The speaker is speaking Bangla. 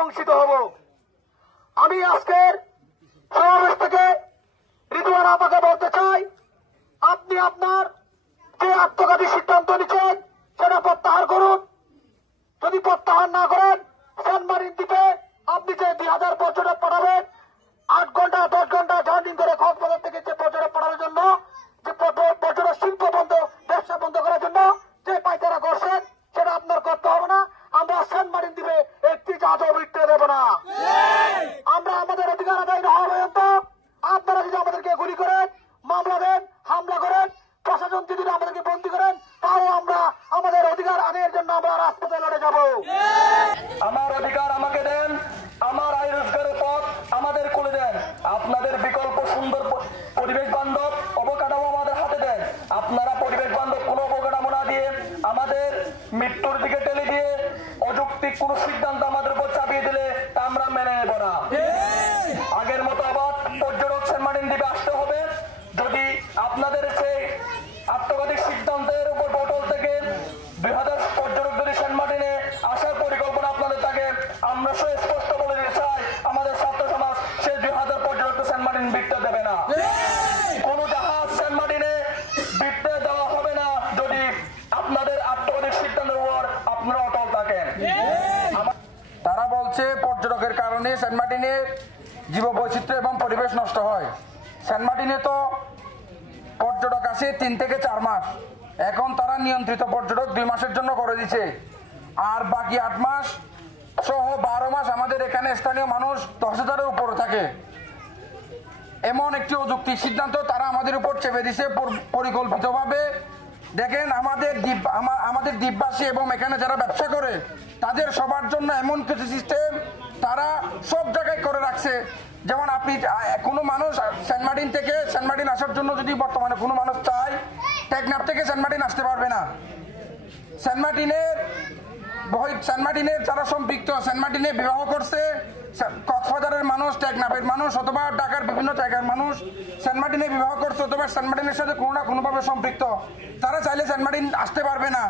কলঙ্কিত হব। আমি আজকের সমাবেশ থেকে রিদওয়ান আপাকে বলতে চাই, আপনি আপনার যে আত্মঘাতী সিদ্ধান্ত নিচ্ছেন সেটা প্রত্যাহার করুন। যদি প্রত্যাহার না করেন, সেন্ট মার্টিন দ্বীপে আপনি যে 2000 পর্যটক পাঠাবেন, 8 ঘন্টা 10 ঘন্টা জার্নি করে কক্সবাজার থেকে যে পর্যটক পাঠানোর জন্য, যে পর্যটক শিল্প বন্ধ, ব্যবসা বন্ধ করার জন্য যে পায়তারা করছেন, সেটা আপনার করতে হবে না। আমরা সেন্ট মার্টিন দ্বীপে একটি জাহাজও উঠতে দেব না। আমরা আমাদের অধিকার আদায় না হওয়া পর্যন্ত আপনারা যদি আমাদেরকে গুলি করেন, মামলা দেন, হামলা করেন, প্রশাসন যদি আমাদেরকে বন্দী করেন, তাও আমরা আমাদের অধিকার আদায়ের জন্য আমরা রাজপথে লড়ে যাব। আমার অধিকার আমাকে দেন, আমার আয় রোজগারের পথ আমাদের খুলে দেন। আপনাদের বিকল্প সুন্দর পরিবেশ বান্ধব অবকাঠামো আমাদের হাতে দেন। আপনারা পরিবেশ বান্ধব কোনো অবকাঠামো না দিয়ে আমাদের মৃত্যুর দিকে ঠেলে দিয়ে অযৌক্তিক কোন সিদ্ধান্ত আমাদের উপর চাপিয়ে দিলে তা আমরা মেনে নেব না। আগের মতো আবার পর্যটক সেন্ট মার্টিন দ্বীপে আসতে হবে। যদি আপনাদের সেই আত্মঘাতী সিদ্ধান্তের উপর বোতল থেকে 2000 পর্যটক যদি সেন্ট মার্টিনে আসার পরিকল্পনা আপনাদের থাকে, আমরা সুস্পষ্ট বলে দিতে চাই, আমাদের ছাত্র সমাজ সেই 2000 পর্যটক সেন্ট মার্টিন বিটতে দেবে না। কোন জাহাজ সেন্ট মার্টিনে বিটতে দেওয়া হবে না যদি আপনাদের আত্মঘাতী সিদ্ধান্তের উপর আপনারা অটল থাকেন। তারা বলছে পর্যটকের কারণে সেন্ট মার্টিনের জীববৈচিত্র্য এবং পরিবেশ নষ্ট হয়। সেন্ট মার্টিনে তো পর্যটক আসে 3 থেকে 4 মাস। এখন তারা নিয়ন্ত্রিত পর্যটক 2 মাসের জন্য করে দিচ্ছে, আর বাকি 8 মাস সহ 12 মাস আমাদের এখানে স্থানীয় মানুষ 10,000-এর উপরে থাকে। এমন একটি অযৌক্তিক সিদ্ধান্ত তারা আমাদের উপর চেপে দিচ্ছে পরিকল্পিতভাবে। দেখেন, আমাদের দ্বীপবাসী এবং এখানে যারা ব্যবসা করে তাদের সবার জন্য এমন কিছু সিস্টেম তারা সব জায়গায় করে রাখছে। যেমন আপনি কোনো মানুষ সেন্ট মার্টিন থেকে সেন্ট মার্টিন আসার জন্য যদি বর্তমানে কোনো মানুষ চায়, টেকনাফ থেকে সেন্ট মার্টিন আসতে পারবে না। সেন্ট মার্টিনের যারা সম্পৃক্ত, সেন্ট মার্টিনে বিবাহ করছে কক্সবাজারের মানুষ, টেকনাফের মানুষ অথবা ঢাকার বিভিন্ন জায়গার মানুষ সেন্ট মার্টিনে বিবাহ করছে অথবা সেন্ট মার্টিনের সাথে কোনো না কোনোভাবে সম্পৃক্ত, তারা চাইলে সেন্ট মার্টিন আসতে পারবে না।